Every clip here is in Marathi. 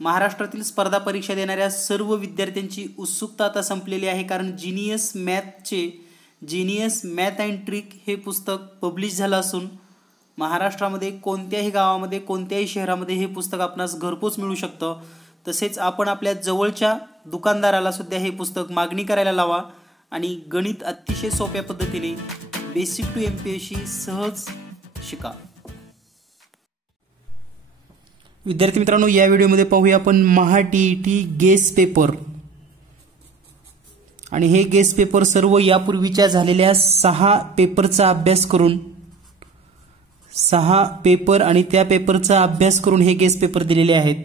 महाराष्ट्रातील स्पर्धा परीक्षा देणाऱ्या सर्व विद्यार्थ्यांची उत्सुकता आता संपलेली आहे, कारण जीनियस मॅथ अँड ट्रिक हे पुस्तक पब्लिश झालं असून महाराष्ट्रामध्ये कोणत्याही गावामध्ये कोणत्याही शहरामध्ये हे पुस्तक आपणास घरपोच मिळू शकतं। तसेच आपण आपल्या जवळच्या दुकानदाराला सुद्धा हे पुस्तक मागणी करायला लावा आणि गणित अतिशय सोप्या पद्धतीने बेसिक टू MPSC सहज शिका। विद्यार्थी मित्रांनो, या व्हिडिओमध्ये पाहूया आपण महा-TET गेस पेपर आणि हे गेस पेपर सर्व यापूर्वीच्या झालेल्या 6 पेपरचा अभ्यास करून 6 पेपर आणि त्या पेपरचा अभ्यास करून हे गेस पेपर दिलेले आहेत।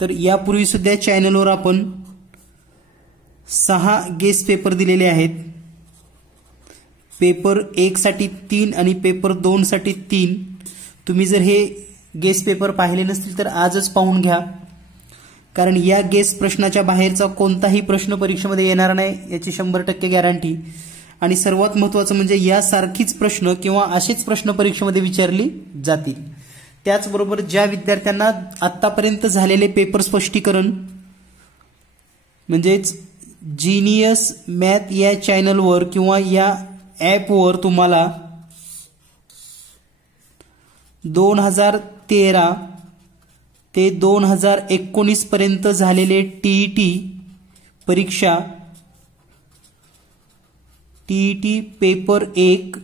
तर यापूर्वी सुद्धा चॅनलवर आपण 6 गेस पेपर दिलेले आहेत। पेपर 1 साठी 3 आणि पेपर 2 साठी 3। तुम्ही जर हे गेस पेपर पाहिले नसतील तर आजच पाहून घ्या, कारण या गेस प्रश्नाच्या बाहेरचा कोणताही प्रश्न परीक्षेमध्ये येणार नाही याची 100% गॅरंटी। आणि सर्वात महत्त्वाचं म्हणजे यासारखीच प्रश्न किंवा असेच प्रश्न परीक्षेमध्ये विचारले जातील। त्याचबरोबर ज्या विद्यार्थ्यांना आतापर्यंत झालेले पेपर स्पष्टीकरण म्हणजेच जीनियस मॅथ या चॅनलवर किंवा या ॲपवर तुम्हाला 2013 ते 2019 पर्यंत झालेले TET परीक्षा, TET पेपर 1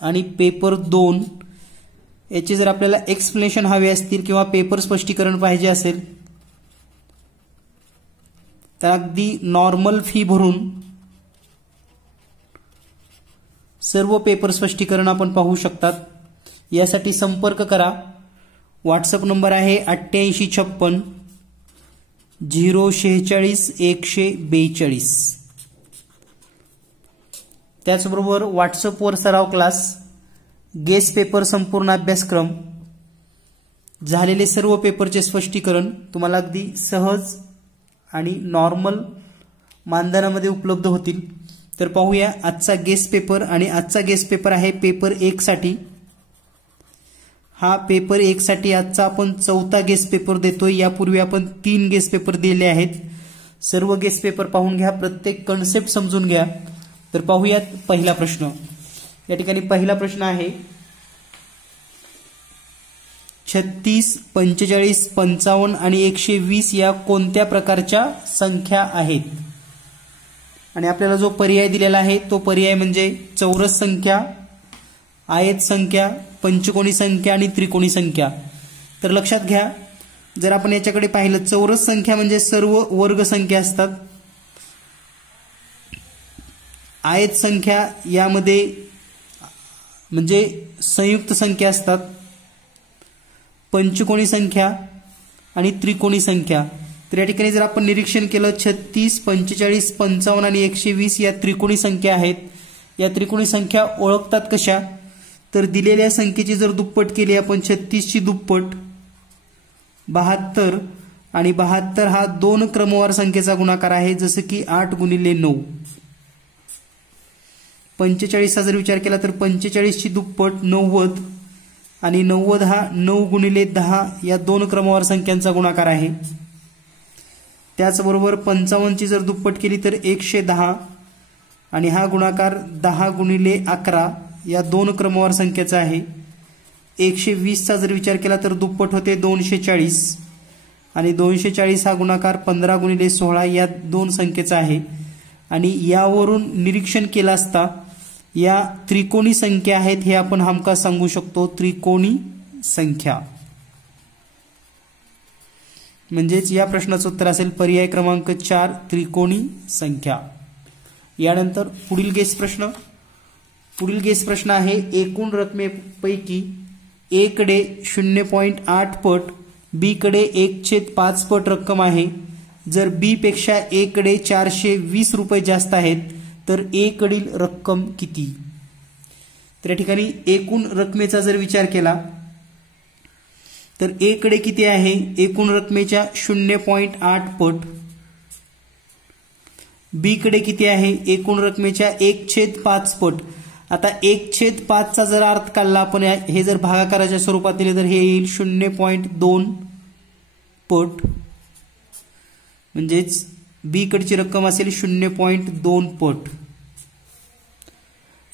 आणि पेपर 2 याचे जर आपल्याला एक्सप्लेनेशन हवे असतील किंवा पेपर स्पष्टीकरण पाहिजे असेल तर अगदी नॉर्मल फी भरून सर्व पेपर स्पष्टीकरण आपण पाहू शकतात। यासाठी संपर्क करा। व्हॉट्सअप नंबर आहे 8856 046 142। त्याचबरोबर व्हॉट्सअपवर सराव क्लास, गेस पेपर संपूर्ण अभ्यासक्रम, झालेले सर्व पेपरचे स्पष्टीकरण तुम्हाला अगदी सहज आणि नॉर्मल मानधनामध्ये उपलब्ध होतील। तर पाहूया आजचा गेस पेपर आणि आजचा गेस पेपर आहे पेपर 1 साठी। हा पेपर 1 साठी आजचा आपण 4था गेस पेपर देतोय। यापूर्वी आपण 3 गेस पेपर दिले आहेत। सर्व गेस पेपर पाहून घ्या, प्रत्येक कन्सेप्ट समजून घ्या। तर पाहूयात पहिला प्रश्न। या ठिकाणी पहिला प्रश्न आहे 36, 45, 55 आणि 120 या कोणत्या प्रकारच्या संख्या आहेत? आणि आपल्याला जो पर्याय दिलेला आहे तो पर्याय म्हणजे चौरस संख्या, आयत संख्या, पंचकोनी संख्या आणि त्रिकोणी संख्या। तर लक्षात घ्या, जर आपण याच्याकडे पाहिलं, चौरस संख्या म्हणजे सर्व वर्ग संख्या असतात। आयत संख्या यामध्ये म्हणजे संयुक्त संख्या असतात। पंचकोनी संख्या आणि त्रिकोणी संख्या। तर या ठिकाणी जर आपण निरीक्षण केलं 36, 45, 55 आणि 120 या त्रिकोणी संख्या आहेत। या त्रिकोणी संख्या ओळखतात कशा? तर दिलेल्या संख्येची जर दुप्पट केली आपण 36 ची दुप्पट 72 आणि 72 हा 2 क्रमवार संख्येचा गुणाकार आहे, जसं की 8 गुणिले 9। 45 चा जर विचार केला तर 45 ची दुप्पट 90 आणि 90 हा 9 गुणिले 10 या 2 क्रमवार संख्यांचा गुणाकार आहे। त्याचबरोबर 55 ची जर दुप्पट केली तर 110 आणि हा गुणाकार 10 गुणिले 11 या 2 क्रमवार संख्येचा आहे। 120 चा जर विचार केला तर दुप्पट होते 240 आणि 240 हा गुणाकार 15 गुणिले 16 या 2 संख्येचा आहे। आणि यावरून निरीक्षण केलं असता या त्रिकोणी संख्या आहेत हे आपण हमखास सांगू शकतो, त्रिकोणी संख्या। म्हणजेच या प्रश्नाचं उत्तर असेल पर्याय क्रमांक 4 त्रिकोणी संख्या। यानंतर पुढील गेस प्रश्न आहे एकूण रकमेपैकी A कडे 0.8 पट, B कडे 1/5 पट रक्कम आहे। जर B पेक्षा A कडे 420 रुपये जास्त आहेत तर A कडील रक्कम किती? तर या ठिकाणी एकूण रकमेचा जर विचार केला तर A कडे किती आहे? एकूण रकमेच्या 0.8 पट। B कडे किती आहे? एकूण रकमेच्या 1/5 पट। आता 1/5 चा जर अर्थ काढला आपण, हे जर भागाकाराच्या स्वरूपात दिले तर हे येईल 0.2 पट म्हणजेच बी कडची रक्कम असेल 0.2 पट.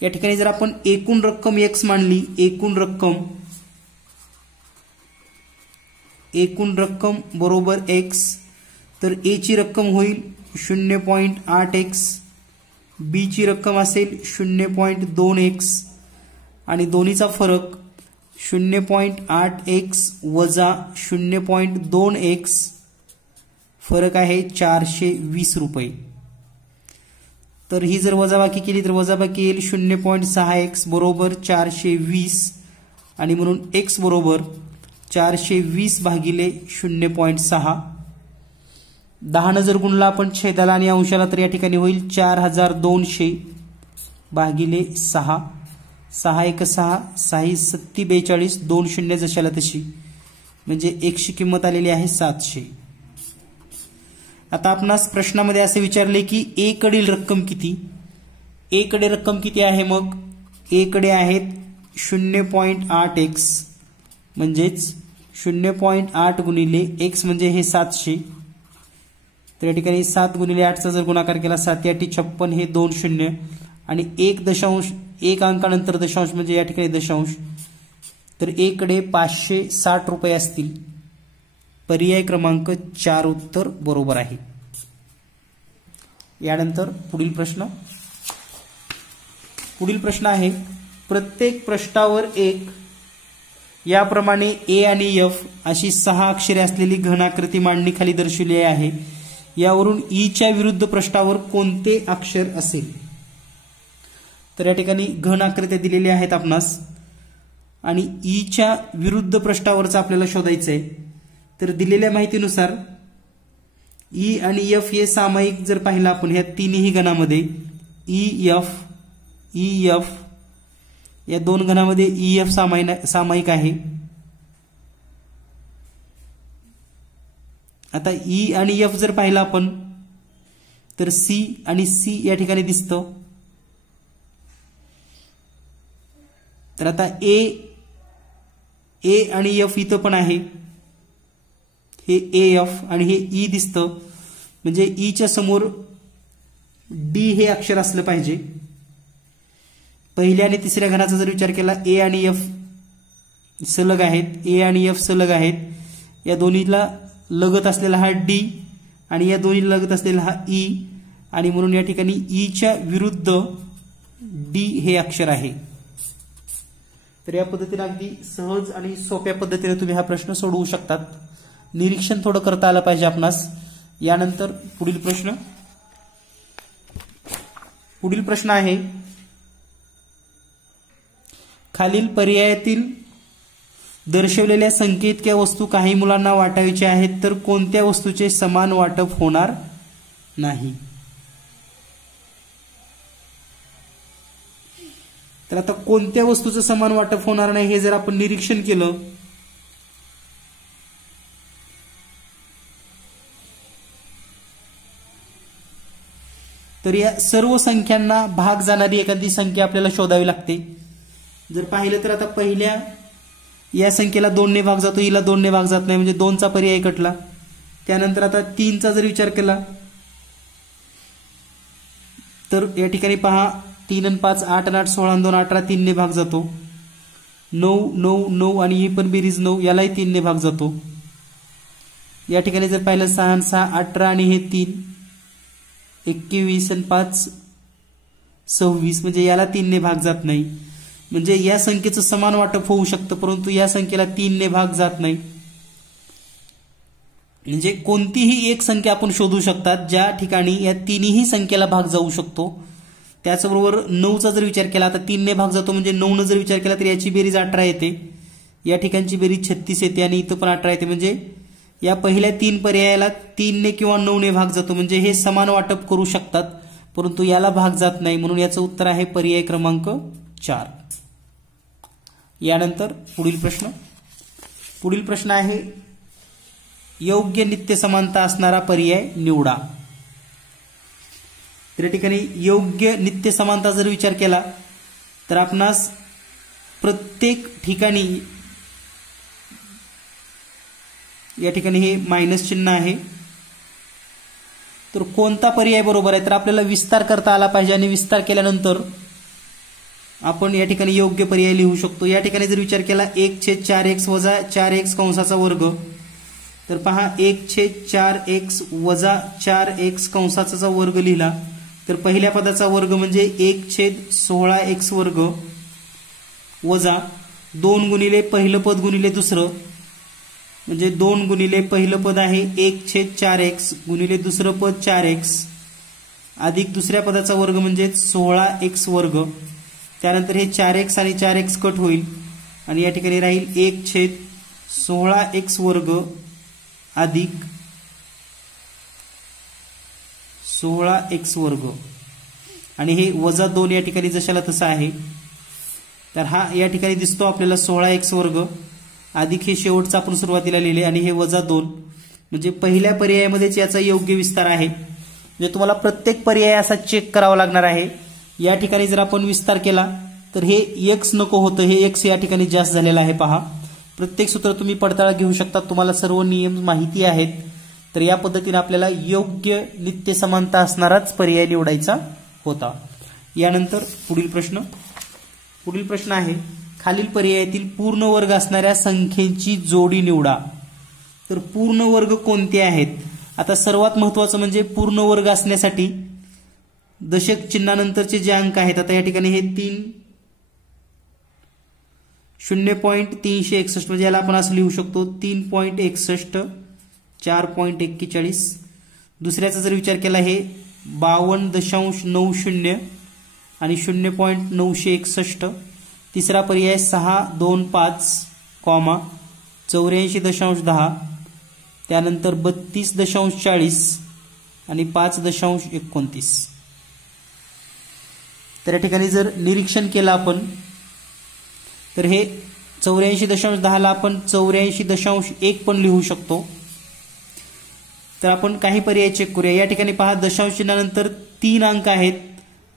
या ठिकाणी जर आपण एकूण रक्कम x मानली, एकूण रक्कम बरोबर x, तर a ची रक्कम होईल 0.8x, b ची रक्कम असेल 0.2x आणि दोन्हीचा फरक 0.8x वजा 0.2x फरक आहे 420 रुपये. तर ही जर वजाबाकी केली तर वजाबाकी येईल 0.6x बरोबर 420 आणि म्हणून x बरोबर 420 भागिले 0.6. 10 जर गुणला आपण छेदाला आणि अंशाला तर या ठिकाणी होईल 4200 भागिले 6. 6 1 6, 6 7 42, 2 शून्य जशाला तशी, म्हणजे x ची किंमत आलेली आहे 700. आता आपणास प्रश्नामध्ये असे विचारले की a कडील रक्कम किती. a कडे रक्कम किती आहे, मग a कडे आहेत 0.8x म्हणजेच 0.8 गुणिले x म्हणजे हे 700. तर या ठिकाणी 7 गुणिले 8 चा जर गुणाकार केला 7 8 56, हे 2 शून्य आणि 1 दशांश, 1 अंकानंतर दशांश म्हणजे या ठिकाणी दशांश, तर a कडे 560 रुपये असतील. पर्याय क्रमांक 4 उत्तर बरोबर आहे. यानंतर पुढील प्रश्न आहे प्रत्येक पृष्ठावर एक याप्रमाणे a आणि f अशी 6 अक्षरे असलेली घनाकृती मांडणी खाली दर्शवली आहे. यावरून e च्या विरुद्ध पृष्ठावर कोणते अक्षर असेल. तर या ठिकाणी घनाकृत्या दिलेल्या आहेत आपणास आणि e च्या विरुद्ध पृष्ठावरच आपल्याला शोधायचं आहे. तर दिलेल्या माहितीनुसार E आणि F हे सामायिक जर पाहिलं आपण ह्या तिन्ही गणामध्ये EF या दोन गणामध्ये EF सामायिक आहे. आता E आणि F जर पाहिलं आपण तर C आणि C या ठिकाणी दिसतं. तर आता A आणि F इथं पण आहे, हे AF आणि हे E दिसतं, म्हणजे E च्या समोर D हे अक्षर असलं पाहिजे. पहिल्या आणि तिसऱ्या घनाचा जर विचार केला A आणि F सलग आहेत, A आणि F सलग आहेत, या दोन्हीला लगत असलेला हा D आणि या दोन्हीला लगत असलेला हा E आणि म्हणून या ठिकाणी E च्या विरुद्ध D हे अक्षर आहे. तर या पद्धतीने अगदी सहज आणि सोप्या पद्धतीने तुम्ही हा प्रश्न सोडवू शकतात. निरीक्षण थोडं करता आलं पाहिजे आपणास. यानंतर पुढील प्रश्न आहे खालील पर्यायातील दर्शवलेल्या संख्येइतक्या वस्तू काही मुलांना वाटायच्या आहेत तर कोणत्या वस्तूचे समान वाटप होणार नाही. तर आता कोणत्या वस्तूचं समान वाटप होणार नाही हे जर आपण निरीक्षण केलं तर या सर्व संख्यांना भाग जाणारी एखादी संख्या आपल्याला शोधावी लागते. जर पाहिलं तर आता पहिल्या या संख्येला 2 ने भाग जातो, हिला 2 ने भाग जात नाही, म्हणजे 2 चा पर्याय कटला. त्यानंतर आता 3 चा जर विचार केला तर या ठिकाणी पहा 3 आणि 5 8 आणि 8 16 आणि 2 18, 3 ने भाग जातो. 9 9 9 आणि ही पण बेरीज 9, यालाही 3 ने भाग जातो. या ठिकाणी जर पाहिलं 6 आणि 6 18 आणि हे 3 21 आणि 5 26, म्हणजे याला 3 ने भाग जात नाही. म्हणजे या संख्येचं समान वाटप होऊ शकतं परंतु या संख्येला 3 ने भाग जात नाही. म्हणजे कोणतीही एक संख्या आपण शोधू शकतात ज्या ठिकाणी या तिन्ही संख्येला भाग जाऊ शकतो. त्याचबरोबर 9 चा जर विचार केला, आता 3 ने भाग जातो म्हणजे 9 ने जर विचार केला तर याची बेरीज 18 येते, या ठिकाणची बेरीज 36 येते आणि इथं पण 18 येते. म्हणजे या पहिल्या 3 पर्यायाला 3 ने किंवा 9 ने भाग जातो, म्हणजे हे समान वाटप करू शकतात परंतु याला भाग जात नाही, म्हणून याचं उत्तर आहे पर्याय क्रमांक 4. यानंतर पुढील प्रश्न आहे योग्य नित्य समानता असणारा पर्याय निवडा. तर या ठिकाणी योग्य नित्य समानता जर विचार केला तर आपणास प्रत्येक ठिकाणी या ठिकाणी हे मायनस चिन्ह आहे. तर कोणता पर्याय बरोबर आहे? तर आपल्याला विस्तार करता आला पाहिजे आणि विस्तार केल्यानंतर आपण या ठिकाणी योग्य पर्याय लिहू शकतो. या ठिकाणी जर विचार केला 1/4x वजा 4x कंसाचा वर्ग, तर पहा 1/4x वजा 4x कंसाचा वर्ग लिहिला तर पहिल्या पदाचा वर्ग म्हणजे 1/16x वर्ग वजा 2 गुणिले पहिलं पद गुणिले दुसरं म्हणजे 2 गुणिले पहिलं पद आहे 1/4x गुणिले दुसरं पद 4x अधिक दुसऱ्या पदाचा वर्ग म्हणजे 16x वर्ग. त्यानंतर हे 4x आणि 4x कट होईल आणि या ठिकाणी राहील 1/16x वर्ग अधिक 16x वर्ग आणि हे वजा 2 या ठिकाणी जशाला तसा आहे. तर हा या ठिकाणी दिसतो आपल्याला 16x वर्ग अधिक हे शेवटचं आपण सुरुवातीला लिहिले आणि हे वजा 2 म्हणजे पहिल्या पर्यायामध्येच याचा योग्य विस्तार आहे. म्हणजे तुम्हाला प्रत्येक पर्याय असा चेक करावा लागणार आहे. या ठिकाणी जर आपण विस्तार केला तर हे x नको होतं, हे x या ठिकाणी जास्त झालेलं आहे. पहा प्रत्येक सूत्र तुम्ही पडताळा घेऊ शकता, तुम्हाला सर्व नियम माहिती आहेत. तर या पद्धतीने आपल्याला योग्य नित्य समानता असणाराच पर्याय निवडायचा होता. यानंतर पुढील प्रश्न आहे खालील पर्यायातील पूर्ण वर्ग असणाऱ्या संख्येची जोडी निवडा. तर पूर्ण वर्ग कोणते आहेत? आता सर्वात महत्वाचं म्हणजे पूर्ण वर्ग असण्यासाठी दशक चिन्हानंतरचे जे अंक आहेत, आता या ठिकाणी हे 0.361 म्हणजे याला आपण असं लिहू शकतो 3.61 4.41. दुसऱ्याचा जर विचार केला हे 52.90 आणि 0.961. तिसरा पर्याय 625, 84.10 त्यानंतर 32.40 आणि 5.29. तर या ठिकाणी जर निरीक्षण केलं आपण तर हे 84.10 ला आपण 84.1 पण लिहू शकतो. तर आपण काही पर्याय चेक करूया. या ठिकाणी पहा दशांश चिन्हानंतर 3 अंक आहेत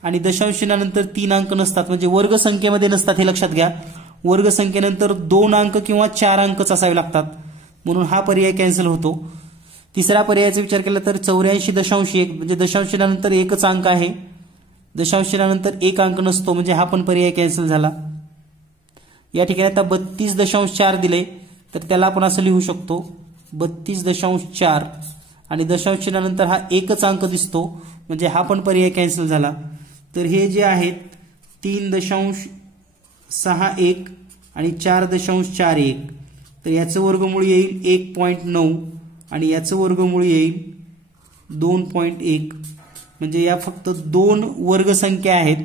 आणि दशांश चिन्हानंतर 3 अंक नसतात म्हणजे वर्ग संख्येमध्ये नसतात, हे लक्षात घ्या. वर्ग संख्येनंतर 2 अंक किंवा 4 अंकच असावे लागतात म्हणून हा पर्याय कॅन्सल होतो. तिसऱ्या पर्यायाचा विचार केला तर 84.1 म्हणजे दशांश चिन्हानंतर एकच अंक आहे, दशांश चिन्हानंतर 1 अंक नसतो म्हणजे हा पण पर्याय कॅन्सल झाला. या ठिकाणी आता 32.4 दिले तर त्याला आपण असं लिहू शकतो 32.4 आणि दशांश चिन्हानंतर हा एकच अंक दिसतो म्हणजे हा पण पर्याय कॅन्सल झाला. तर हे जे आहेत 3.61 आणि 4.41 तर याचं वर्गमूळ येईल 1.9 आणि याचं वर्गमूळ येईल 2.1 म्हणजे या फक्त 2 वर्गसंख्या आहेत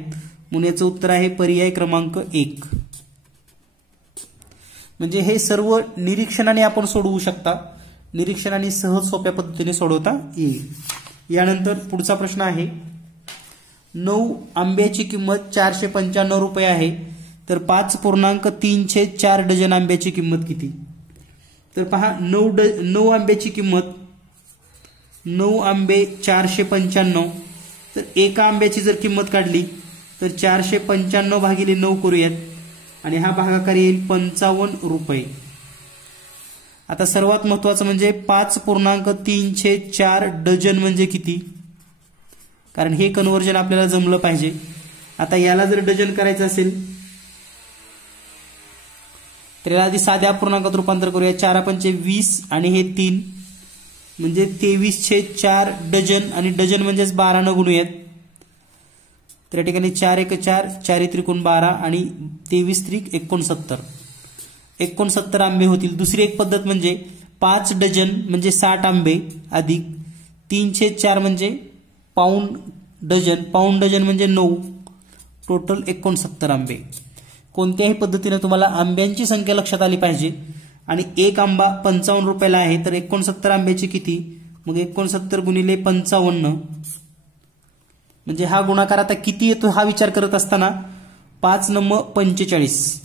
म्हणून याचं उत्तर आहे पर्याय क्रमांक 1. म्हणजे हे सर्व निरीक्षणाने आपण सोडवू शकता, निरीक्षणाने सहज सोप्या पद्धतीने सोडवता येईल. यानंतर पुढचा प्रश्न आहे 9 आंब्याची किंमत 495 रुपये आहे तर 5.34 डझन आंब्याची किंमत किती? तर पहा 9 आंब्याची किंमत 9 आंबे 495 तर एका आंब्याची जर किंमत काढली तर 495 भागिले 9 करूयात आणि हा भागाकार येईल 55 रुपये. आता सर्वात महत्वाचं म्हणजे 5.34 डझन म्हणजे किती, कारण हे कन्व्हर्जन आपल्याला जमलं पाहिजे. आता याला जर डझन करायचं असेल तर याला आधी साध्या पूर्णांकात रूपांतर करूया. 4×5 20 आणि हे 3 म्हणजे 23/4 डझन आणि डझन म्हणजेच 12 न गुणूयात. तर या ठिकाणी 4×1 4 4×3 12 आणि 23×3 69 आंबे होतील. दुसरी एक पद्धत म्हणजे 5 डझन म्हणजे 60 आंबे अधिक 3/4 म्हणजे पाऊण डझन म्हणजे 9 टोटल 69 आंबे. कोणत्याही पद्धतीने तुम्हाला आंब्यांची संख्या लक्षात आली पाहिजे. आणि एक आंबा 55 रुपयाला आहे तर 69 आंब्याची किती, मग 69 गुणिले 55 म्हणजे हा गुणाकार आता किती येतो हा विचार करत असताना 5 नम 45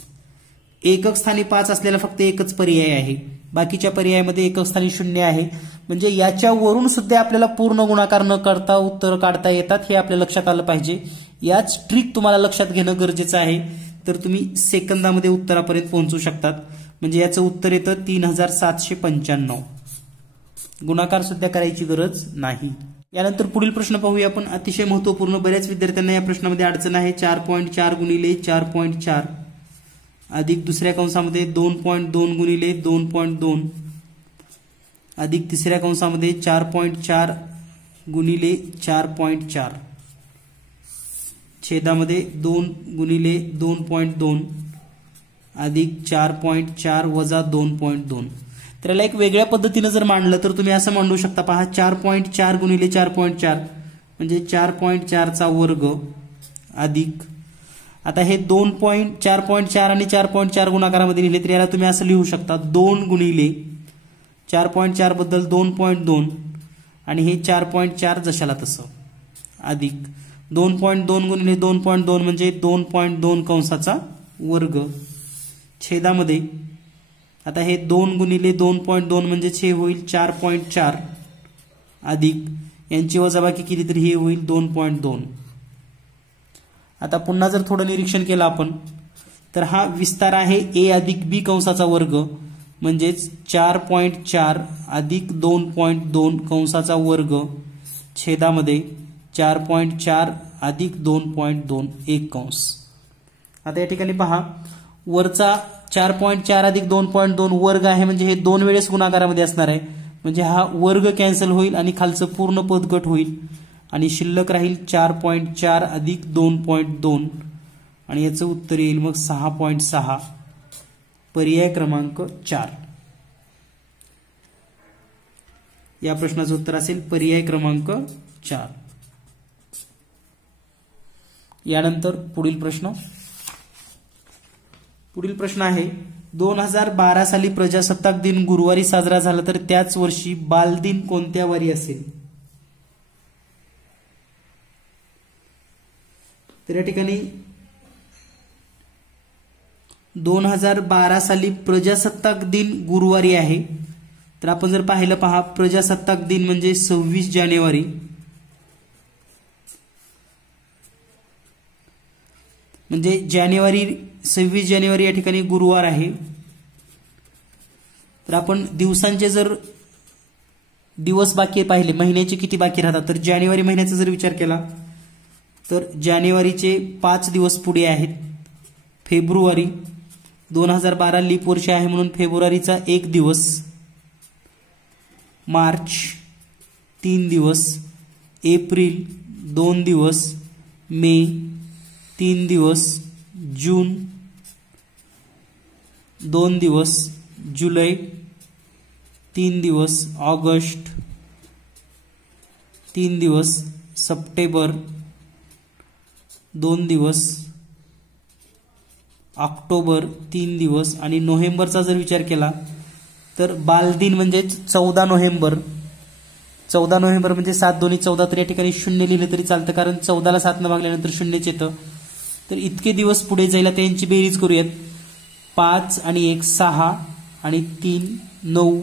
एकक स्थानी 5 असलेला फक्त एकच पर्याय आहे, बाकीच्या पर्यायामध्ये एकक स्थानी 0 आहे. म्हणजे याच्यावरून सुद्धा आपल्याला पूर्ण गुणाकार न करता उत्तर काढता येतात हे आपल्या लक्षात आलं पाहिजे. याच ट्रिक तुम्हाला लक्षात घेणं गरजेचं आहे तर तुम्ही सेकंदामध्ये उत्तरापर्यंत पोहोचू शकतात. म्हणजे याचं उत्तर येतं 3795. गुणाकार सुद्धा करायची गरज नाही. यानंतर पुढील प्रश्न पाहूया आपण, अतिशय महत्वपूर्ण. बऱ्याच विद्यार्थ्यांना या प्रश्नामध्ये अडचण आहे. 4.4 गुणिले 4.4 अधिक दुसऱ्या कंसामध्ये 2.2 गुणिले 2.2 अधिक तिसऱ्या कंसामध्ये 4.4 गुणिले 4.4 छेदामध्ये 2 गुणिले 2.2 अधिक 4.4 वजा 2.2. तर याला एक वेगळ्या पद्धतीने जर मांडलं तर तुम्ही असं मांडू शकता. पहा, 4.4 गुणिले 4.4 म्हणजे 4.4 चा वर्ग अधिक, आता हे 4.4 आणि 4.4 गुणाकारामध्ये लिहिले तर याला तुम्ही असं लिहू शकता 2 गुणिले 4.4 बद्दल 2.2 आणि हे 4.4 जशाला तसं अधिक 2.2 गुणिले 2.2 म्हणजे 2.2 कंसाचा वर्ग छेदामध्ये, आता हे 2 गुणिले 2.2 म्हणजे हे होईल 4.4 अधिक यांची वजाबाकी केली तर हे होईल 2.2. आता पुन्हा जर थोडं निरीक्षण केलं आपण तर हा विस्तार आहे a अधिक b कंसाचा वर्ग म्हणजेच 4.4 अधिक 2.2 कंसाचा वर्ग छेदामध्ये 4.4 अधिक 2.2 एक कंस. आता या ठिकाणी पहा, वरचा 4.4 अधिक 2.2 वर्ग आहे म्हणजे हे 2 वेळेस गुणाकारामध्ये असणार आहे, म्हणजे हा वर्ग कॅन्सल होईल आणि खालचं पूर्ण पद गट होईल आणि शिल्लक राहील 4.4 अधिक 2.2 आणि याचं उत्तर येईल मग 6.6. पर्याय क्रमांक 4. या प्रश्नाचं उत्तर असेल पर्याय क्रमांक 4. यानंतर पुढील प्रश्न आहे, 2012 साली प्रजासत्ताक दिन गुरुवारी साजरा झाला तर त्याच वर्षी बालदिन कोणत्या वारी असेल? तर या ठिकाणी 2012 साली प्रजासत्ताक दिन गुरुवारी आहे. तर आपण जर पाहिलं, पहा, प्रजासत्ताक दिन म्हणजे 26 जानेवारी म्हणजे 26 जानेवारी या ठिकाणी गुरुवार आहे. तर आपण दिवसांचे जर दिवस बाकी पाहिले, महिन्याचे किती बाकी राहतात, तर जानेवारी महिन्याचा जर विचार केला तर जानेवारीचे 5 दिवस पुढे आहेत. फेब्रुवारी 2012 लीप वर्ष आहे म्हणून फेब्रुवारीचा 1 दिवस, मार्च 3 दिवस, एप्रिल 2 दिवस, मे 3 दिवस, जून 2 दिवस, जुलै 3 दिवस, ऑगस्ट 3 दिवस, सप्टेंबर 2 दिवस, ऑक्टोबर 3 दिवस आणि नोव्हेंबरचा जर विचार केला तर बालदिन म्हणजे 14 नोव्हेंबर. 14 नोव्हेंबर म्हणजे 7 दोन्ही 14, तर या ठिकाणी 0 लिहिलं तरी चालतं कारण 14ला 7 न भागल्यानंतर 0च येतं. तर इतके दिवस पुढे जायला त्यांची बेरीज करूयात. 5 आणि 1 6 आणि 3 9,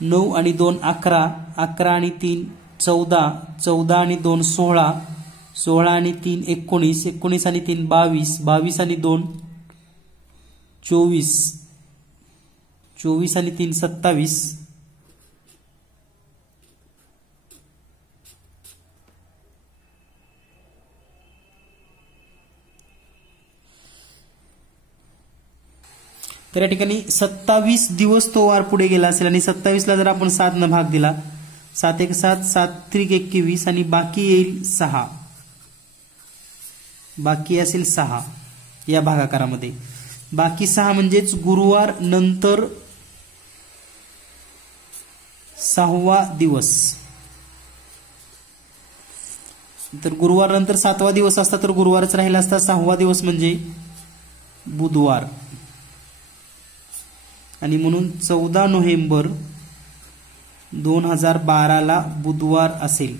9 आणि 2 11, 11 आणि 3 14, 14 आणि 2 16, 16 आणि 3 19, 19 आणि 3 22, 22 आणि 2 24, 24 आणि 3 27, तर या ठिकाणी 27 दिवस तो वार पुढे गेला असेल आणि 27ला जर आपण 7 न भाग दिला, 7 1 7, 7 3 21 आणि बाकी येईल 6, बाकी असेल 6 या भागाकारामध्ये. बाकी 6 म्हणजेच गुरुवार नंतर 6वा दिवस. तर गुरुवार नंतर 7वा दिवस असता तर गुरुवारच राहिला असता. 6वा दिवस म्हणजे बुधवार आणि म्हणून 14 नोव्हेंबर 2012 ला बुधवार असेल.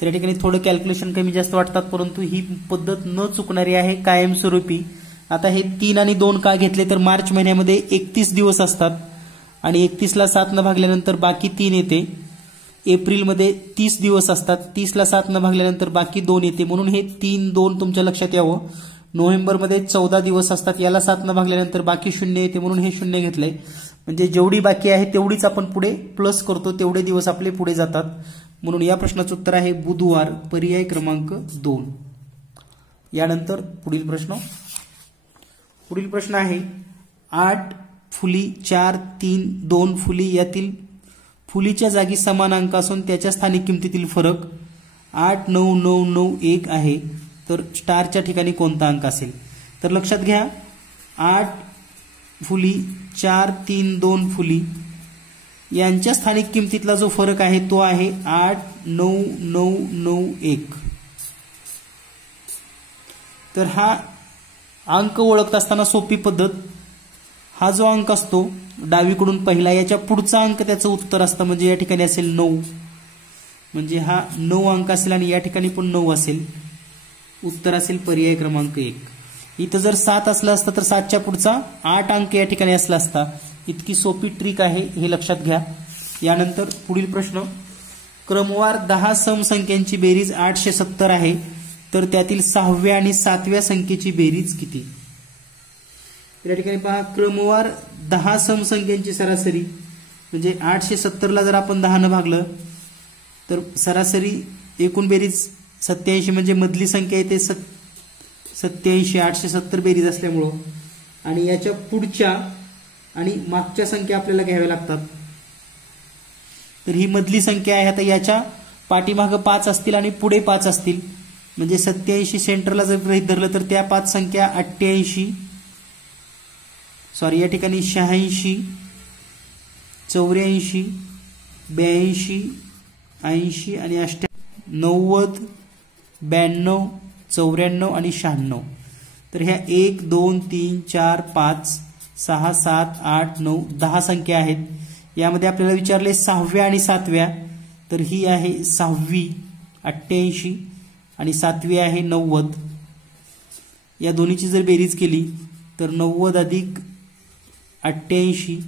तर या ठिकाणी थोडं कॅल्क्युलेशन कमी जास्त वाटतात परंतु ही पद्धत न चुकणारी आहे कायमस्वरूपी. आता हे 3 आणि 2 का घेतले तर मार्च महिन्यामध्ये 31 दिवस असतात आणि 31ला 7 न भागल्यानंतर बाकी 3 येते. एप्रिलमध्ये 30 दिवस असतात, 30ला 7 न भागल्यानंतर बाकी 2 येते म्हणून हे 3 2 तुमच्या लक्षात यावं. नोव्हेंबरमध्ये 14 दिवस असतात, याला 7 न भागल्यानंतर बाकी 0 येते म्हणून हे 0 घेतलंय. म्हणजे जेवढी बाकी आहे तेवढीच आपण पुढे प्लस करतो, तेवढे दिवस आपले पुढे जातात. म्हणून या प्रश्नाचं उत्तर आहे बुधवार, पर्याय क्रमांक 2. यानंतर पुढील प्रश्न आहे 8 फुली 4 3 2 फुली यातील फुलीच्या जागी समान अंक असून त्याच्या स्थानिक किमतीतील फरक 8 9 9 9 1 आहे, तर स्टारच्या ठिकाणी कोणता अंक असेल? तर लक्षात घ्या 8 फुली 4 3 2 फुली यांच्या स्थानिक किमतीतला जो फरक आहे तो आहे 8 9 9 9 1. तर हा अंक ओळखत असताना सोपी पद्धत, हा जो अंक असतो डावीकडून पहिला याच्या पुढचा अंक त्याचं उत्तर असतं, म्हणजे या ठिकाणी असेल 9, म्हणजे हा 9 अंक असेल आणि या ठिकाणी पण 9 असेल, उत्तर असेल पर्याय क्रमांक 1. इथं जर 7 असलं असतं तर 7च्या पुढचा 8 अंक या ठिकाणी असला असता. इतकी सोपी ट्रिक आहे, हे लक्षात घ्या. यानंतर पुढील प्रश्न, क्रमवार 10 समसंख्यांची बेरीज 870 आहे, तर त्यातील 6व्या आणि 7व्या संख्येची बेरीज किती? या ठिकाणी पहा, क्रमवार 10 समसंख्यांची सरासरी म्हणजे 870ला जर आपण 10 भागलं तर सरासरी एकूण बेरीज 87, म्हणजे मधली संख्या येते 87, 870 बेरीज असल्यामुळं, आणि याच्या पुढच्या आणि मागच्या संख्या आपल्याला घ्याव्या लागतात. तर ही मधली संख्या आहे. आता याच्या पाठीमागं 5 असतील आणि पुढे 5 असतील, म्हणजे 87 सेंटरला जर गृहीत धरलं तर त्या 5 संख्या 88, या ठिकाणी 86, 84, 82, 80 आणि 90, 92, 94 आणि 96. तर ह्या 1 2 3 4 5 6 7 8 9 10 संख्या आहेत. यामध्ये आपल्याला विचारले 6व्या आणि 7व्या, तर ही आहे 6वी 88 आणि 7वी आहे 90. या दोन्हीची जर बेरीज केली तर 90 अधिक 88,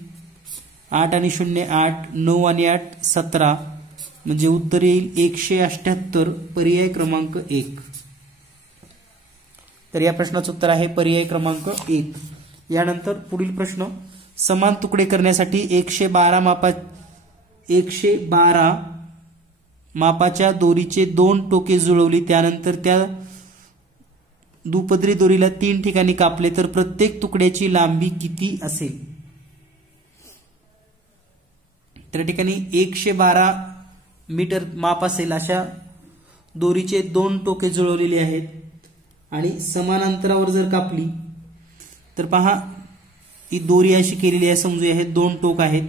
8 आणि 0 8, 9 आणि 8 17, म्हणजे उत्तर येईल 178, पर्याय क्रमांक 1. तर या प्रश्नाचं उत्तर आहे पर्याय क्रमांक 1. यानंतर पुढील प्रश्न, समान तुकडे करण्यासाठी 112 मापाच्या दोरीचे 2 टोके जुळवली, त्यानंतर त्या दुपदरी दोरीला 3 ठिकाणी कापले, तर प्रत्येक तुकड्याची लांबी किती असेल? तर या ठिकाणी 112 मीटर माप असेल अशा दोरीचे 2 टोके जुळवलेले आहेत आणि समान अंतरावर जर कापली तर पहा, ही दोरी अशी केलेली आहे, समजूया हे 2 टोक आहेत,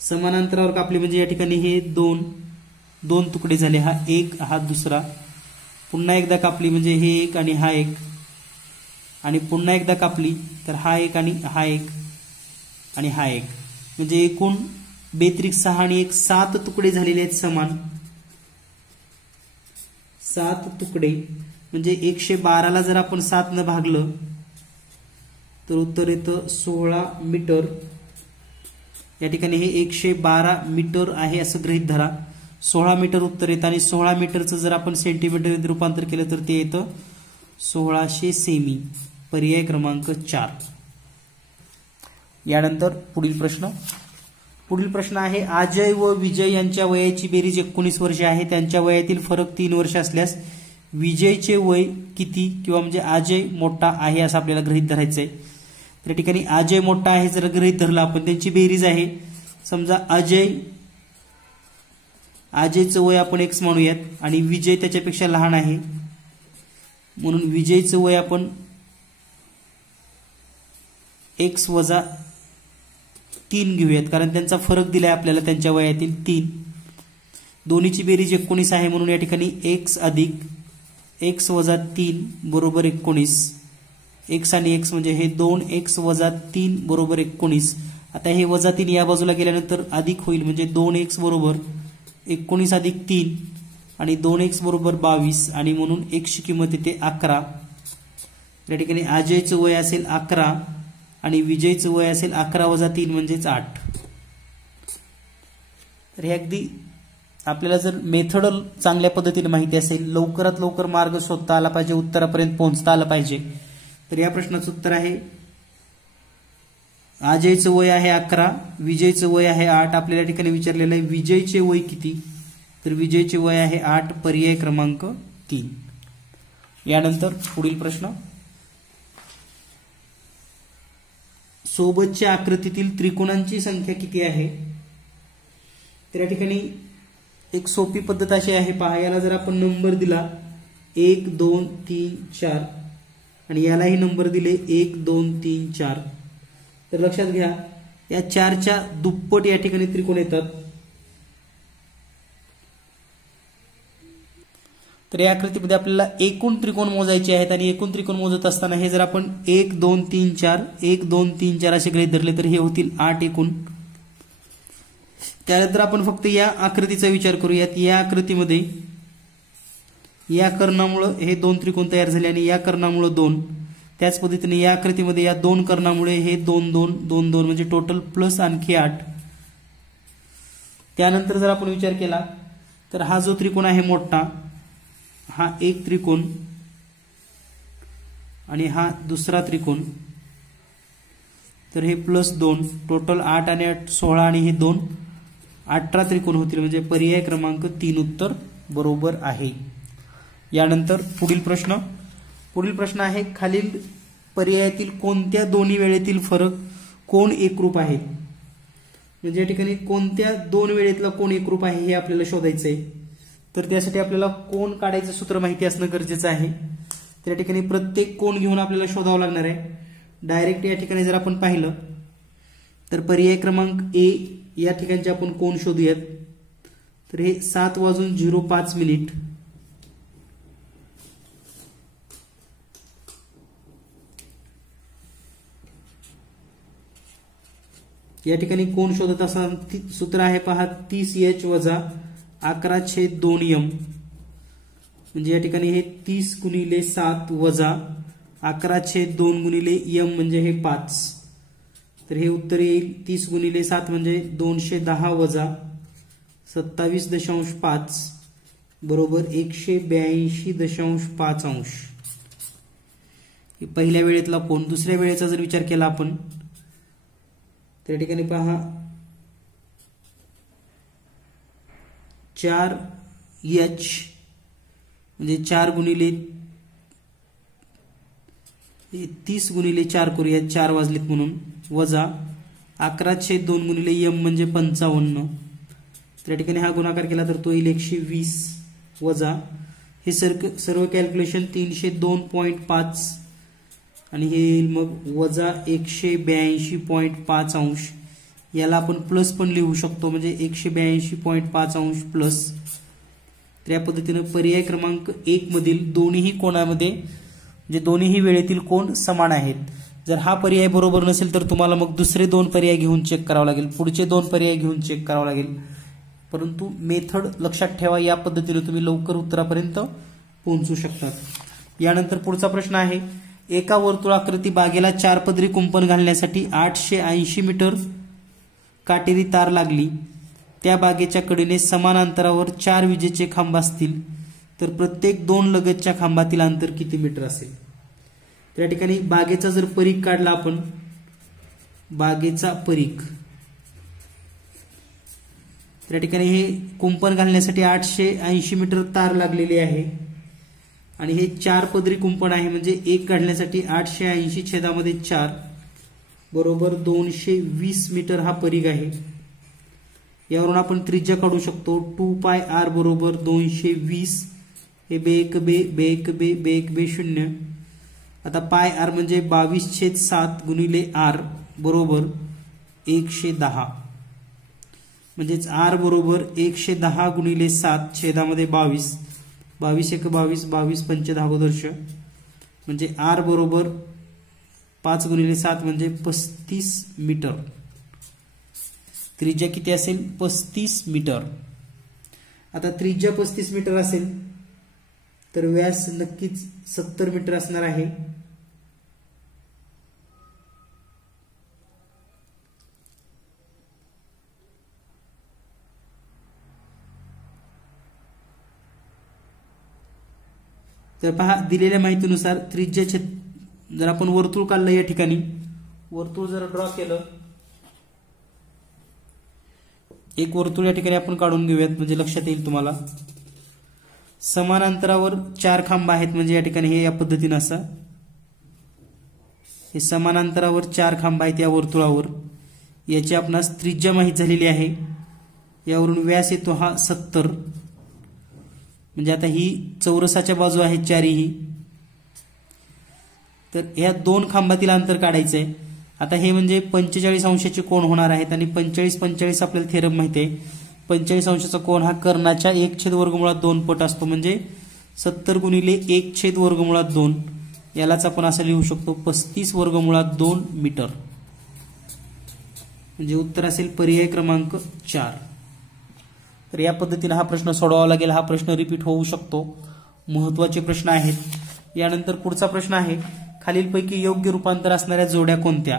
समान अंतरावर कापले म्हणजे या ठिकाणी हे 2 तुकडे झाले, हा एक, हा दुसरा. पुन्हा एकदा कापली म्हणजे हे एक आणि हा एक, आणि पुन्हा एकदा कापली तर हा एक आणि हा एक आणि हा एक, म्हणजे एकूण 6 आणि 1 7 तुकडे झालेले आहेत समान. 7 तुकडे म्हणजे 112ला जर आपण 7 न भागलं तर उत्तर येतं 16 मीटर. या ठिकाणी हे 112 मीटर आहे असं गृहीत धरा. 16 मीटर उत्तर येतं आणि 16 मीटरचं जर आपण सेंटीमीटरमध्ये रूपांतर केलं तर ते येतं 1600 सेमी. पर्याय क्रमांक 4. यानंतर पुढील प्रश्न आहे अजय व विजय यांच्या वयाची बेरीज 19 वर्षे आहे. त्यांच्या वयातील फरक 3 वर्ष असल्यास विजयचे वय किती, किंवा म्हणजे अजय मोठा आहे असं आपल्याला गृहीत धरायचं आहे. त्या ठिकाणी अजय मोठा आहे जर गृहीत धरला आपण, त्यांची बेरीज आहे. समजा अजयचं वय आपण x म्हणूयात आणि विजय त्याच्यापेक्षा लहान आहे, म्हणून विजयचं वय आपण x वजा 3 घेऊयात, कारण त्यांचा फरक दिलाय आपल्याला त्यांच्या वयातील 3. दोन्हीची बेरीज 19 आहे, म्हणून या ठिकाणी x अधिक x वजा 3 बरोबर 19. x आणि x म्हणजे हे 2x वजा 3 बरोबर 19. आता हे वजा 3 या बाजूला गेल्यानंतर अधिक होईल, म्हणजे 2x बरोबर 19 अधिक 3 आणि 2x बरोबर 22, आणि म्हणून x ची किंमत येते 11. या ठिकाणी अजयचं वय असेल 11 आणि विजयचं वय असेल 11 वजा 3 म्हणजेच 8. तर हे अगदी आपल्याला जर मेथड चांगल्या पद्धतीने माहिती असेल, लवकरात लवकर मार्ग शोधता आला पाहिजे, उत्तरापर्यंत पोहोचता आलं पाहिजे. तर या प्रश्नाचं उत्तर आहे अजयचं वय आहे 11, विजयचं वय आहे 8. आपल्याला या ठिकाणी विचारलेलं आहे विजयचे वय किती, तर विजयचे वय आहे 8, पर्याय क्रमांक 3. यानंतर पुढील प्रश्न, सोबतच्या आकृतीतील त्रिकोणांची संख्या किती आहे. तर या ठिकाणी एक सोपी पद्धत अशी आहे पहा, याला जर आपण नंबर दिला 1 2 3 4 आणि यालाही नंबर दिले 1 2 3 4, तर लक्षात घ्या या 4च्या दुप्पट या ठिकाणी त्रिकोण येतात. तर या आकृतीमध्ये आपल्याला एकूण त्रिकोण मोजायचे आहेत आणि एकूण त्रिकोण मोजत असताना हे जर आपण 1 2 3 4 1 2 3 4 असे गृहीत धरले तर हे होतील 8 एकूण. त्यानंतर आपण फक्त या आकृतीचा विचार करूयात. या आकृतीमध्ये या कर्णामुळे हे 2 त्रिकोण तयार झाले आणि या कर्णामुळे 2. त्याच पद्धतीने या आकृतीमध्ये या 2 कर्णामुळे हे 2 2 2 2 म्हणजे टोटल प्लस आणखी 8. त्यानंतर जर आपण विचार केला तर हा जो त्रिकोण आहे मोठा, हा एक त्रिकोण आणि हा दुसरा त्रिकोण, तर हे प्लस 2, टोटल 8 आणि 8 16 आणि हे 2 18 त्रिकोण होतील. म्हणजे पर्याय क्रमांक 3 उत्तर बरोबर आहे. यानंतर पुढील प्रश्न आहे, खालील पर्यायातील कोणत्या दोन्ही वेळेतील फरक कोण एकरूप आहे. म्हणजे या ठिकाणी कोणत्या दोन वेळेतला कोण एकरूप आहे हे आपल्याला शोधायचं आहे. तर त्यासाठी आपल्याला कोण काढायचं सूत्र माहिती असणं गरजेचं आहे. त्या ठिकाणी प्रत्येक कोण घेऊन आपल्याला शोधावं लागणार आहे. डायरेक्ट या ठिकाणी जर आपण पाहिलं तर पर्याय क्रमांक ए या ठिकाणचे आपण कोण शोधूयात. तर हे 7:05 या ठिकाणी कोण शोधत असताना सूत्र आहे पहा 30h वजा 11/2m. म्हणजे या ठिकाणी हे 30 गुणिले 7 वजा 11/2 गुणिले m म्हणजे हे 5. तर हे उत्तर येईल 30 गुणिले 7 म्हणजे 210 वजा 27.5 बरोबर 182.5 अंश. पहिल्या वेळेतला कोण. दुसऱ्या वेळेचा जर विचार केला आपण त्या ठिकाणी पहा 4h म्हणजे 4 गुणिले 30 गुणिले 4 करूया, 4 वाजलेत म्हणून, वजा 11/2 गुणिले m म्हणजे 55. त्या ठिकाणी हा गुणाकार केला तर तो येईल 120 वजा हे सर्व कॅल्क्युलेशन 302.5 आणि हे येईल मग वजा 182.5 अंश. याला आपण प्लस पण लिहू शकतो म्हणजे 182.5 अंश प्लस. तर या पद्धतीने पर्याय क्रमांक 1 मधील दोन्ही कोणामध्ये म्हणजे दोन्ही वेळेतील कोण समान आहेत. जर हा पर्याय बरोबर नसेल तर तुम्हाला मग दुसरे 2 पर्याय घेऊन चेक करावं लागेल, पुढचे 2 पर्याय घेऊन चेक करावं लागेल. परंतु मेथड लक्षात ठेवा, या पद्धतीने तुम्ही लवकर उत्तरापर्यंत पोहोचू शकतात. यानंतर पुढचा प्रश्न आहे, एका वर्तुळाकृती बागेला 4 पदरी कुंपण घालण्यासाठी 880 मीटर काटेरी तार लागली. त्या बागेच्या कडेने समान अंतरावर 4 विजेचे खांब असतील तर प्रत्येक 2 लगतच्या खांबातील अंतर किती मीटर असेल. त्या ठिकाणी बागेचा जर परीघ काढला आपण, बागेचा परीघ, त्या ठिकाणी हे कुंपण घालण्यासाठी 880 मीटर तार लागलेली आहे आणि हे 4 पदरी कुंपण आहे. म्हणजे एक काढण्यासाठी 880/4 बरोबर 220 मीटर हा परीघ आहे. यावरून आपण त्रिज्या काढू शकतो 2πr बरोबर 220 हे बे 0. आता पाय आर म्हणजे 22/7 गुणिले r बरोबर 110. म्हणजेच r बरोबर 110 गुणिले 7 छेदामध्ये 22, 22 1 22, 22 पंच 10 म्हणजे r बरोबर 5 गुणिले 7 म्हणजे 35 मीटर. त्रिज्या किती असेल 35 मीटर. आता त्रिज्या 35 मीटर असेल तर व्यास नक्कीच 70 मीटर असणार आहे. तर पहा दिलेल्या माहितीनुसार त्रिज्या जर आपण वर्तुळ काढलं या ठिकाणी वर्तुळ जर ड्रॉ केलं, एक वर्तुळ या ठिकाणी आपण काढून घेऊयात म्हणजे लक्षात येईल तुम्हाला. समान अंतरावर 4 खांब आहेत म्हणजे या ठिकाणी हे या पद्धतीने असं, हे समान अंतरावर 4 खांब आहेत या वर्तुळावर. याची आपणास त्रिज्या माहित झालेली आहे. यावरून व्यास येतो हा 70. म्हणजे आता ही चौरसाच्या बाजू आहेत चारही. तर या 2 खांबातील अंतर काढायचं आहे. आता हे म्हणजे 45 अंशाचे कोन होणार आहेत आणि 45 आपल्याला थेरम माहिती आहे. 45 अंशाचा कोन हा कर्णाच्या 1/2 पट असतो. म्हणजे 70 गुणिले 1/2 यालाच आपण असं लिहू शकतो 35/2 मीटर. म्हणजे उत्तर असेल पर्याय क्रमांक 4. तर या पद्धतीने हा प्रश्न सोडवावा लागेल. हा प्रश्न रिपीट होऊ शकतो. महत्वाचे प्रश्न आहेत. यानंतर पुढचा प्रश्न आहे, खालीलपैकी योग्य रूपांतर असणाऱ्या जोड्या कोणत्या?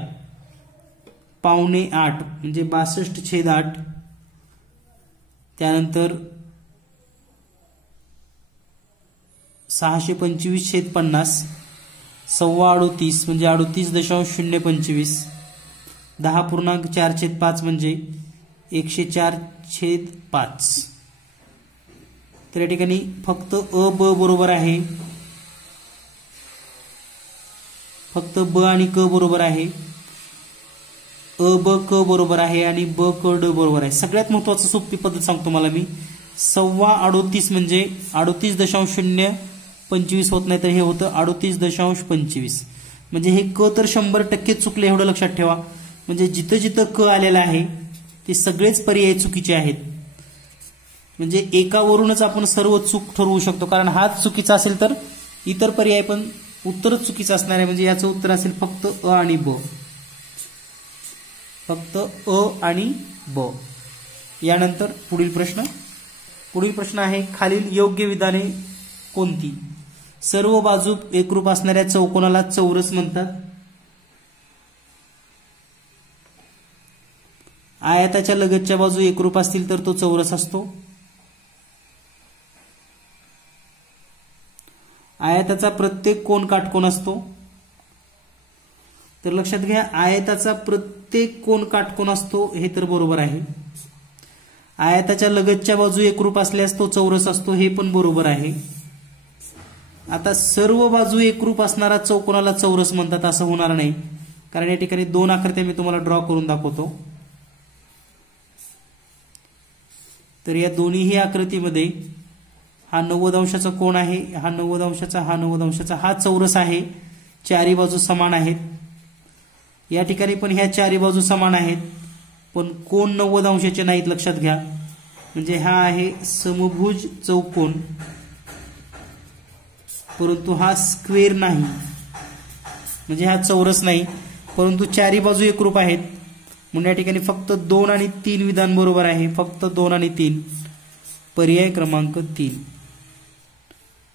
8.5 म्हणजे 62/8. त्यानंतर 625/50, 38.5 म्हणजे 38.025, 10.4/5 म्हणजे 104/5. तर या ठिकाणी फक्त अ ब बरोबर आहे, फक्त ब आणि क बरोबर आहे, अ ब क बरोबर आहे आणि ब क ड बरोबर आहे. सगळ्यात महत्वाचं सोपी पद्धत सांगतो मला मी. 38.25 म्हणजे 38.025 होत नाही तर हे होतं 38.25. म्हणजे हे क तर 100% चुकले एवढं लक्षात ठेवा. म्हणजे जिथं जिथं क आलेला आहे ते सगळेच पर्याय चुकीचे आहेत. म्हणजे एकावरूनच आपण सर्व चूक ठरवू शकतो. कारण हाच चुकीचा असेल तर इतर पर्याय पण उत्तरच चुकीचं असणार आहे. म्हणजे याचं उत्तर असेल फक्त अ आणि ब, फक्त अ आणि ब. यानंतर पुढील प्रश्न आहे, खालील योग्य विधाने कोणती? सर्व बाजू एकरूप असणाऱ्या चौकोनाला चौरस म्हणतात. आयताच्या लगतच्या बाजू एकरूप असतील तर तो चौरस असतो. आयताचा प्रत्येक कोन काटकोन असतो. तर लक्षात घ्या, आयताचा प्रत्येक कोन काटकोन असतो हे तर बरोबर आहे. आयताच्या लगतच्या बाजू एकरूप असल्यास तो चौरस असतो हे पण बरोबर आहे. आता सर्व बाजू एकरूप असणारा चौकोनाला चौरस म्हणतात असं होणार नाही. कारण या ठिकाणी 2 आकृत्या मी तुम्हाला ड्रॉ करून दाखवतो. तर या दोन्हीही आकृतीमध्ये हा 90 अंशाचा कोन आहे, हा 90 अंशाचा, हा 90 अंशाचा, हा चौरस आहे. चारी बाजू समान आहेत. या ठिकाणी पण ह्या चारी बाजू समान आहेत पण कोन 90 अंशाचे नाहीत लक्षात घ्या. म्हणजे हा आहे समभुज चौकोन परंतु हा स्क्वेअर नाही. म्हणजे हा चौरस नाही परंतु चारी बाजू एकरूप आहेत. म्हणून या ठिकाणी फक्त 2 आणि 3 विधान बरोबर आहे. फक्त 2 आणि 3, पर्याय क्रमांक 3.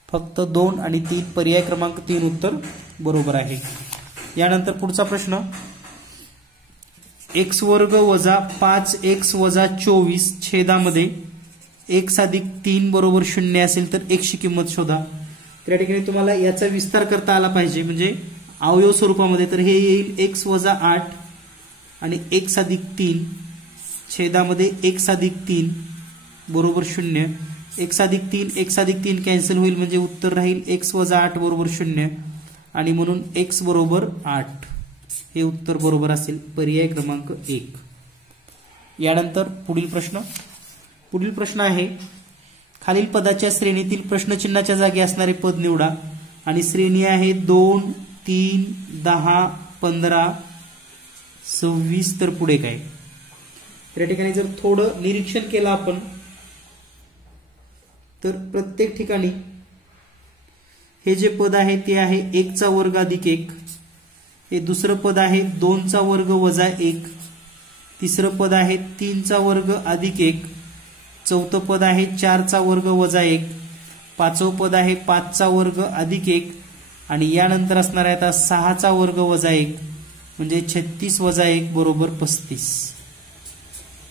फक्त 2 आणि 3, पर्याय क्रमांक 3 उत्तर बरोबर आहे. यानंतर पुढचा प्रश्न, x वर्ग वजा 5x वजा 24 छेदामध्ये x अधिक 3 बरोबर 0 असेल तर x ची किंमत शोधा. तर या ठिकाणी तुम्हाला याचा विस्तार करता आला पाहिजे म्हणजे अवयव स्वरूपामध्ये. तर हे येईल x वजा 8 आणि x अधिक 3 छेदामध्ये x अधिक 3 बरोबर 0. x अधिक 3 कॅन्सल होईल म्हणजे उत्तर राहील x वजा 8 बरोबर 0 आणि म्हणून x बरोबर 8 हे उत्तर बरोबर असेल, पर्याय क्रमांक 1. यानंतर पुढील प्रश्न आहे, खालील पदाच्या श्रेणीतील प्रश्नचिन्हाच्या जागी असणारे पद निवडा आणि श्रेणी आहे 2, 3, 10, 15, 26. तर पुढे काय? तर या ठिकाणी जर थोडं निरीक्षण केलं आपण तर प्रत्येक ठिकाणी हे जे पद आहे ते आहे 1 चा वर्ग अधिक 1. हे दुसरं पद आहे 2 चा वर्ग वजा 1. तिसरं पद आहे 3 चा वर्ग अधिक 1. चौथं पद आहे 4 चा वर्ग वजा 1. पाचवं पद आहे 5 चा वर्ग अधिक 1 आणि यानंतर असणार आहे आता 6 चा वर्ग वजा 1 म्हणजे 36 वजा 1 बरोबर 35.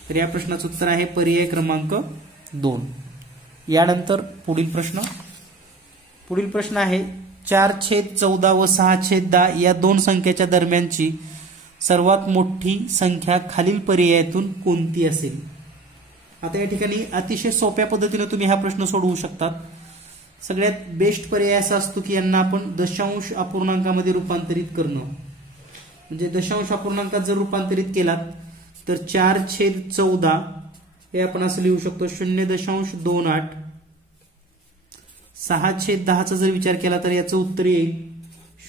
तर या प्रश्नाचं उत्तर आहे पर्याय क्रमांक 2. यानंतर पुढील प्रश्न आहे 4/14 व 6/10 या दोन संख्येच्या दरम्यानची सर्वात मोठी संख्या खालील पर्यायातून कोणती असेल? आता या ठिकाणी अतिशय सोप्या पद्धतीने तुम्ही हा प्रश्न सोडवू शकता. सगळ्यात बेस्ट पर्याय असा असतो की यांना आपण दशांश अपूर्णांकामध्ये रूपांतरित करणं. म्हणजे दशांश अपूर्णांकात जर रूपांतरित केलात तर 4/14 हे आपण असं लिहू शकतो 0.28. 6/10चा जर विचार केला तर याचं उत्तर येईल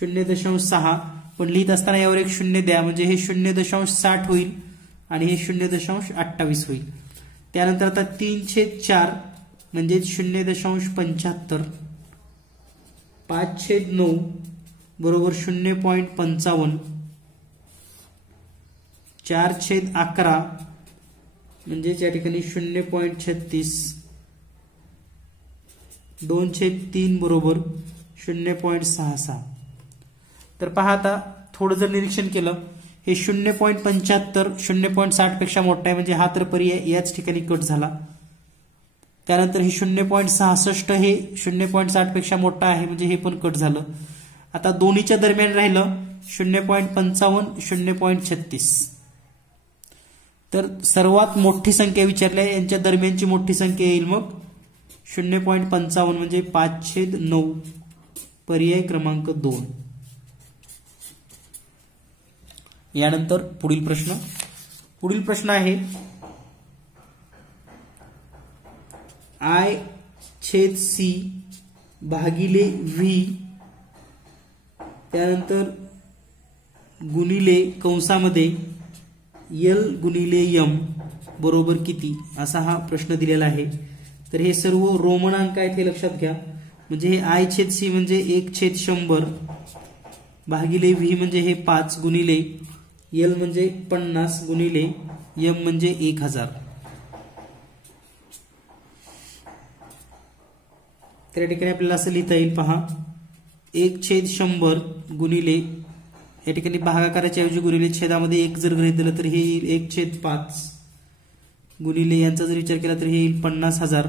0.6. पण लिहित असताना यावर एक 0 द्या म्हणजे हे 0.60 होईल आणि हे 0.28 होईल. त्यानंतर आता 3/4 म्हणजे 0.75. 5/9 बरोबर 0.55. 4/11 म्हणजे या ठिकाणी 0.36. 2/3 बरोबर 0.66. तर पहा आता थोडं जर निरीक्षण केलं हे 0.75 0.60 पेक्षा मोठा आहे म्हणजे हा तर पर्याय याच ठिकाणी कट झाला. त्यानंतर हे 0.66 हे 0.60 पेक्षा मोठा आहे म्हणजे हे पण कट झालं. आता दोन्हीच्या दरम्यान राहिलं 0.55 0.36. तर सर्वात मोठी संख्या विचारली आहे यांच्या दरम्यानची मोठी संख्या येईल मग 0.55 म्हणजे 5/9 पर्याय क्रमांक 2. यानंतर पुढील प्रश्न आहे I/C भागिले V त्यानंतर गुणिले कंसामध्ये L गुणिले M बरोबर किती असा हा प्रश्न दिलेला आहे. तर हे सर्व रोमन अंक आहेत हे लक्षात घ्या. म्हणजे हे I/C म्हणजे 1/100 भागिले V म्हणजे हे 5 गुणिले L म्हणजे 50 गुणिले M म्हणजे 1000. तर या ठिकाणी आपल्याला असं लिहिता येईल पहा 1/100 गुणिले या ठिकाणी भागाकाराच्या ऐवजी गुणिले छेदामध्ये 1 जर गृहीत दिलं तर हे येईल 1/5 गुणिले यांचा जर विचार केला तर हे येईल 50,000.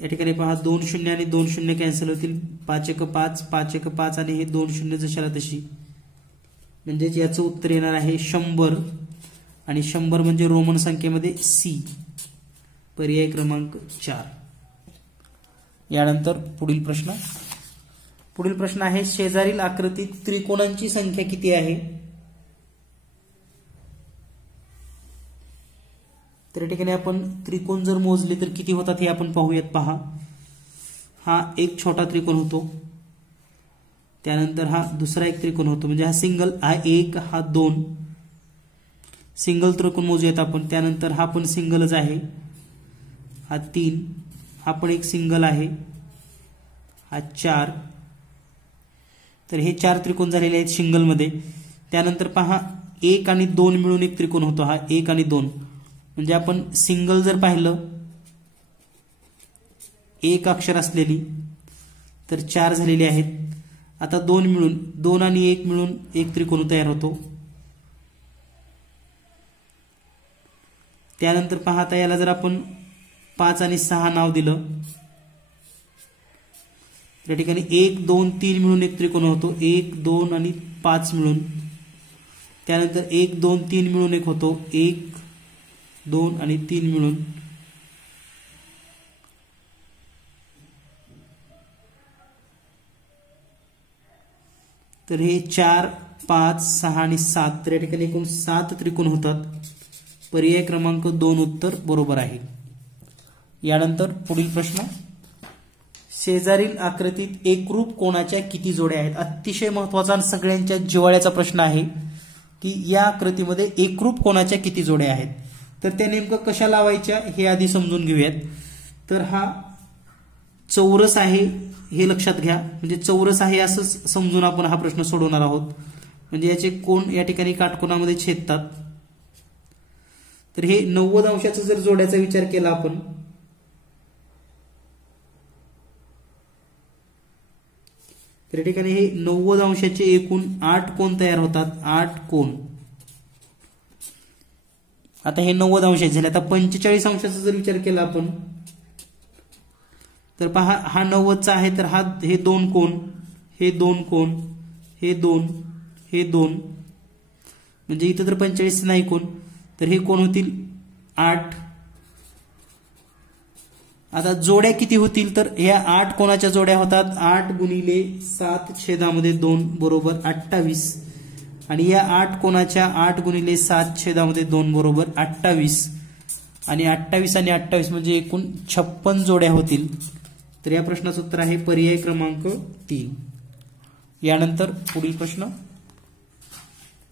या ठिकाणी पहा 2 शून्य आणि 2 शून्य कॅन्सल होतील 5/1 5 आणि हे 2 शून्य जशाला तशी म्हणजेच याचं उत्तर येणार आहे 100 आणि 100 म्हणजे रोमन संख्येमध्ये C पर्याय क्रमांक 4. यानंतर पुढील प्रश्न आहे शेजारील आकृतीत त्रिकोणांची संख्या किती आहे? तर या ठिकाणी आपण त्रिकोण जर मोजले तर किती होतात हे आपण पाहूयात. पहा हा एक छोटा त्रिकोण होतो त्यानंतर हा दुसरा एक त्रिकोण होतो म्हणजे हा सिंगल हा 1 हा 2 सिंगल त्रिकोण मोजूयात आपण. त्यानंतर हा पण सिंगलच आहे हा 3 हा पण एक सिंगल आहे हा 4. तर हे 4 त्रिकोण झालेले आहेत सिंगल मध्ये. त्यानंतर पहा 1 आणि 2 मिळून एक त्रिकोण होतो हा 1 आणि 2 म्हणजे आपण सिंगल जर पाहिलं एक अक्षर असलेली तर 4 झालेले आहेत. आता 2 मिळून 2 आणि 1 मिळून एक त्रिकोण तयार होतो. त्यानंतर पहा आता याला जर आपण 5 आणि 6 नाव दिलं त्या ठिकाणी 1 2 3 मिळून एक त्रिकोण होतो 1 2 आणि 5 मिळून. त्यानंतर 1 2 3 मिळून एक होतो 1 2 आणि 3 मिळून. तर हे 4 5 6 आणि 7 तर या ठिकाणी एकूण 7 त्रिकोण होतात. पर्याय क्रमांक 2 उत्तर बरोबर आहे. यानंतर पुढील प्रश्न शेजारील आकृतीत एकरूप कोणाच्या किती जोड्या आहेत? अतिशय महत्वाचा आणि सगळ्यांच्या जिव्हाळ्याचा प्रश्न आहे की या आकृतीमध्ये एकरूप कोणाच्या किती जोड्या आहेत. तर त्या नेमकं कशा लावायच्या हे आधी समजून घेऊयात. तर हा चौरस आहे हे लक्षात घ्या म्हणजे चौरस आहे असं समजून आपण हा प्रश्न सोडवणार आहोत. म्हणजे याचे कोण या ठिकाणी काटकोनामध्ये छेदतात. तर हे 90 अंशाचा जर जोड्याचा विचार केला आपण तर या ठिकाणी हे 90 अंशाचे एकूण 8 कोण तयार होतात 8 कोण. आता हे 90 अंशाचे झाले. आता 45 अंशाचा जर विचार केला आपण तर पहा हा 90चा आहे तर हे 2 कोण हे 2 कोण हे 2, हे 2, म्हणजे इथं तर 45 नाही कोण, तर हे कोण होतील 8. आता जोड्या किती होतील, तर ह्या 8 कोणाच्या जोड्या होतात, 8 गुणिले 7/2 बरोबर 28. आणि या 8 कोणाच्या, 8 गुणिले 7/2 बरोबर 28. आणि 28 आणि 28 म्हणजे एकूण 56 जोड्या होतील. तर या प्रश्नाचं उत्तर आहे पर्याय क्रमांक 3. यानंतर पुढील प्रश्न,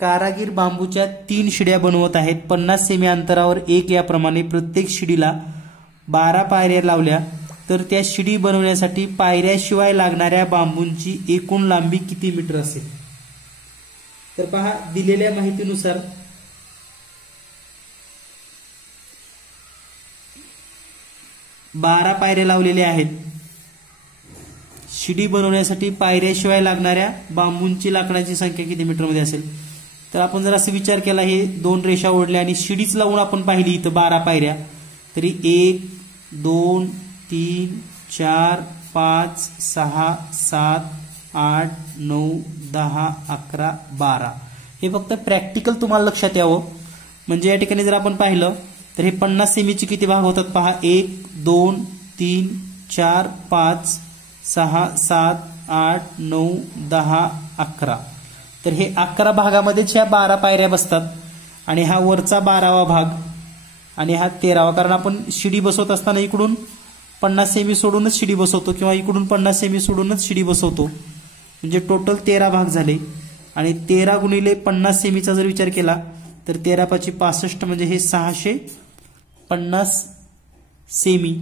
कारागीर बांबूच्या 3 शिड्या बनवत आहेत. 50 सेमी अंतरावर एक याप्रमाणे प्रत्येक शिडीला 12 पायऱ्या लावल्या तर त्या शिडी बनवण्यासाठी पायऱ्याशिवाय लागणाऱ्या बांबूंची एकूण लांबी किती मीटर असेल. तर पहा, दिलेल्या माहितीनुसार बारा पायऱ्या लावलेल्या आहेत. शिडी बनवण्यासाठी पायऱ्याशिवाय लागणाऱ्या बांबूंची लाकडाची संख्या किती मीटरमध्ये असेल. तर आपण जर असं विचार केला, हे 2 रेषा ओढल्या आणि शिडीच लावून आपण पाहिली इथं 12 पायऱ्या, तरी 1, 2, 3, 4, 5, 6, 7, 8, 9, 10, 11, 12. हे फक्त प्रॅक्टिकल तुम्हाला लक्षात यावं. म्हणजे या ठिकाणी जर आपण पाहिलं तर हे 50 सेमीचे किती भाग होतात पहा, 1, 2, 3, 4, 5, 6, 7, 8, 9, 10, 11. तर हे 11 भागामध्येच ह्या 12 पायऱ्या बसतात. आणि हा वरचा 12वा भाग आणि हा 13वा, कारण आपण शिडी बसवत असताना इकडून 50 सेमी सोडूनच शिडी बसवतो किंवा इकडून 50 सेमी सोडूनच शिडी बसवतो. म्हणजे टोटल 13 भाग झाले. आणि 13 गुणिले 50 सेमीचा जर विचार केला तर 13×5 = 65, म्हणजे हे 650 सेमी.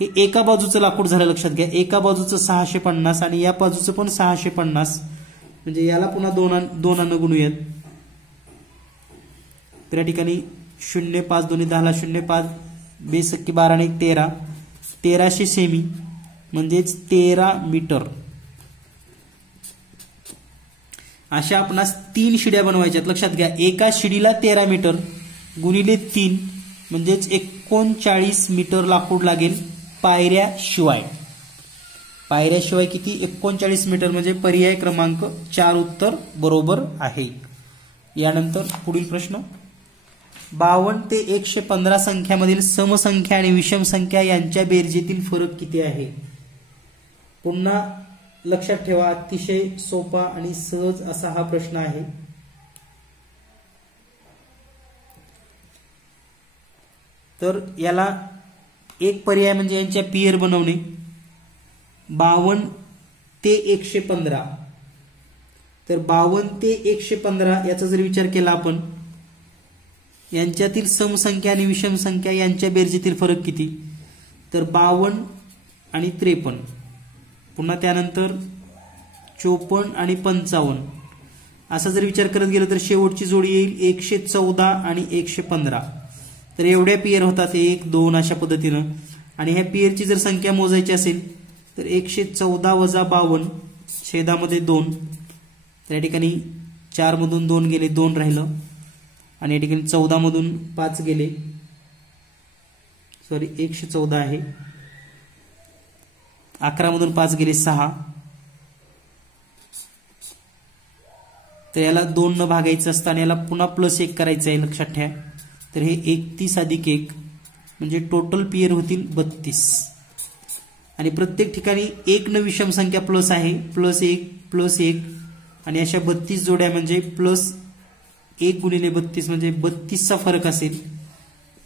हे एका बाजूचं लाकूड झालं, लक्षात घ्या. एका बाजूचं 650 आणि या बाजूचं पण 650, म्हणजे याला पुन्हा दोनानं गुणूयात. तर या ठिकाणी 0, 5, 2, 10, 0, 5, 12 आणि 13, 1300 सेमी म्हणजेच 13 मीटर. अशा आपणास 3 शिड्या बनवायच्यात. लक्षात घ्या, एका शिडीला 13 मीटर गुणिले 3 म्हणजेच 39 मीटर लाकूड लागेल पायऱ्याशिवाय. पायऱ्याशिवाय किती, 39 मीटर, म्हणजे पर्याय क्रमांक 4 उत्तर बरोबर आहे. यानंतर पुढील प्रश्न, 52 ते 115 संख्यामधील समसंख्या आणि विषम संख्या यांच्या बेरजेतील फरक किती आहे. पुन्हा लक्षात ठेवा, अतिशय सोपा आणि सहज असा हा प्रश्न आहे. तर याला एक पर्याय म्हणजे यांच्या पेअर बनवणे. 52 ते 115, तर 52 ते 115 याचा जर विचार केला आपण, यांच्यातील समसंख्या आणि विषम संख्या यांच्या बेरजेतील फरक किती, तर 52 आणि 53, पुन्हा त्यानंतर 54 आणि 55, असा जर विचार करत गेलो तर शेवटची जोडी येईल 114 आणि 115. तर एवढ्या पेअर होतात, 1, 2 अशा पद्धतीनं. आणि ह्या पेअरची जर संख्या मोजायची असेल तर 114 - 52 छेदामध्ये 2. तर या ठिकाणी 4 मधून 2 गेले, 2 राहिलं. आणि या ठिकाणी 14 मधून 5 गेले, सॉरी 114 आहे. 11 मधून 5 गेले, 6. तर याला 2 न भागायचं असतं आणि याला पुन्हा +1 करायचं आहे, लक्षात ठेवा. तर हे 31 + 1 म्हणजे टोटल पेअर होतील 32. आणि प्रत्येक ठिकाणी 1 न विषम संख्या प्लस आहे, +1 +1 आणि अशा 32 जोड्या म्हणजे +1 गुणिले 32 म्हणजे 32चा फरक असेल.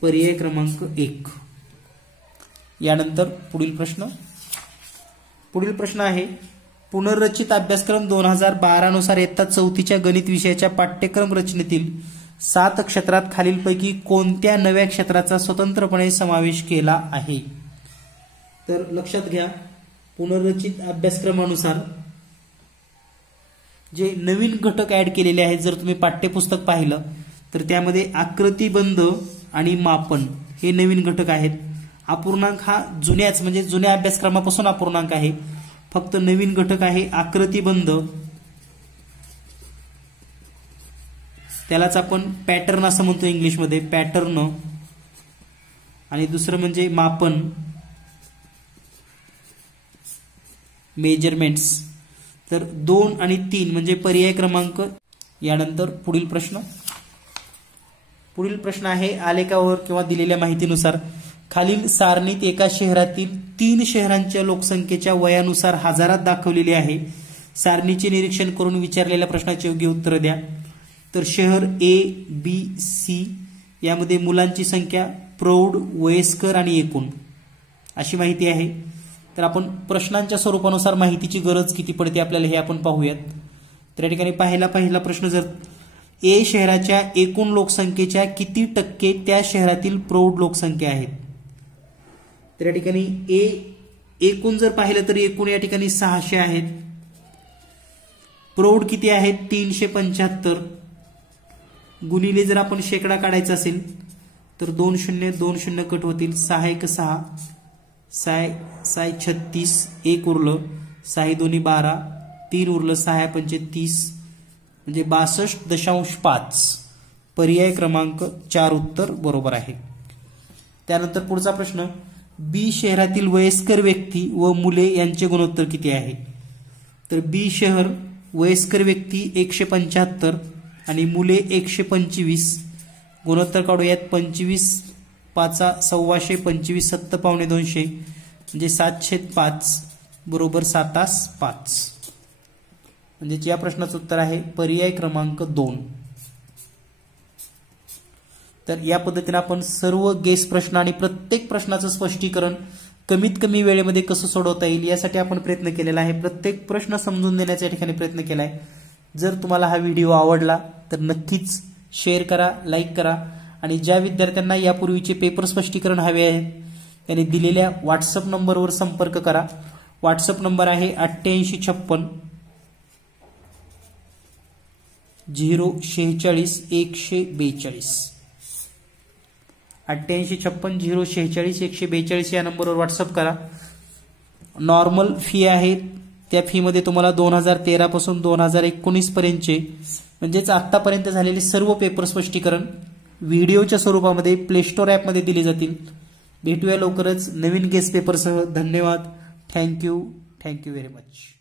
पर्याय क्रमांक 1. यानंतर पुढील प्रश्न आहे, पुनर्रचित अभ्यासक्रम 2012 नुसार इयत्ता 4थीच्या गणित विषयाच्या पाठ्यक्रम रचनेतील 7 क्षेत्रात खालीलपैकी कोणत्या नव्या क्षेत्राचा स्वतंत्रपणे समावेश केला आहे. तर लक्षात घ्या, पुनर्रचित अभ्यासक्रमानुसार जे नवीन घटक ऍड केलेले आहेत, जर तुम्ही पाठ्यपुस्तक पाहिलं तर त्यामध्ये आकृतिबंध आणि मापन हे नवीन घटक आहेत. अपूर्णांक हा जुन्याच म्हणजे जुन्या अभ्यासक्रमापासून अपूर्णांक आहे. फक्त नवीन घटक आहे आकृतिबंध, त्यालाच आपण पॅटर्न असं म्हणतो इंग्लिशमध्ये, पॅटर्न. आणि दुसरं म्हणजे मापन, मेजरमेंट्स. तर 2 आणि 3 म्हणजे पर्याय क्रमांक. यानंतर पुढील प्रश्न आहे आलेखावर किंवा दिलेल्या माहितीनुसार खालील सारणीत एका शहरातील 3 शहरांच्या लोकसंख्येच्या वयानुसार हजारात दाखवलेली आहे. सारणीचे निरीक्षण करून विचारलेल्या प्रश्नाचे योग्य उत्तर द्या. तर शहर ए बी सी यामध्ये मुलांची संख्या, प्रौढ, वयस्कर आणि एकूण अशी माहिती आहे. तर आपण प्रश्नांच्या स्वरूपानुसार माहितीची गरज किती पडते आपल्याला हे आपण पाहूयात. तर या ठिकाणी पहिला प्रश्न, जर ए शहराच्या एकूण लोकसंख्येच्या किती टक्के त्या शहरातील प्रौढ लोकसंख्या आहेत. तर या ठिकाणी एकूण जर पाहिलं तर एकूण या ठिकाणी 600 आहेत. प्रौढ किती आहेत 375 गुणिले जर आपण शेकडा काढायचा असेल तर 2 0 कट होतील, 6 1 6 6 36 1 उरलं, 6 2 12 3 उरलं, 6 5 30 म्हणजे 62.5. पर्याय क्रमांक 4 उत्तर बरोबर आहे. त्यानंतर पुढचा प्रश्न, बी शहरातील वयस्कर व्यक्ती व मुले यांचे गुणोत्तर किती आहे. तर बी शहर वयस्कर व्यक्ती 175 आणि मुले 125. गुणोत्तर काढूयात. 25 5 125, 25 7 पावणे 200 म्हणजे 7/5 बरोबर 7/5. म्हणजे या प्रश्नाचं उत्तर आहे पर्याय क्रमांक 2. तर या पद्धतीने आपण सर्व गेस प्रश्न आणि प्रत्येक प्रश्नाचं स्पष्टीकरण कमीत कमी वेळेमध्ये कसं सोडवता येईल यासाठी आपण प्रयत्न केलेला आहे. प्रत्येक प्रश्न समजून देण्याचा या ठिकाणी प्रयत्न केलाय. जर तुम्हाला हा व्हिडिओ आवडला तर नक्कीच शेअर करा, लाईक करा आणि ज्या विद्यार्थ्यांना यापूर्वीचे पेपर स्पष्टीकरण हवे आहेत त्यांनी दिलेल्या व्हॉट्सअप नंबरवर संपर्क करा. व्हॉट्सअप नंबर आहे 8856 046 142. 8856 046 142 या नंबरवर व्हॉट्सअप करा. नॉर्मल फी आहे, त्या फी मध्ये तुम्हाला 2013 पासून 2019 पर्यंतचे म्हणजेच आतापर्यंत झालेले सर्व पेपर स्पष्टीकरण व्हिडिओच्या स्वरूपामध्ये प्ले स्टोअर ॲपमध्ये दिले जातील. भेटूया लवकरच नवीन गेस्ट पेपरसह. धन्यवाद. Thank you very much.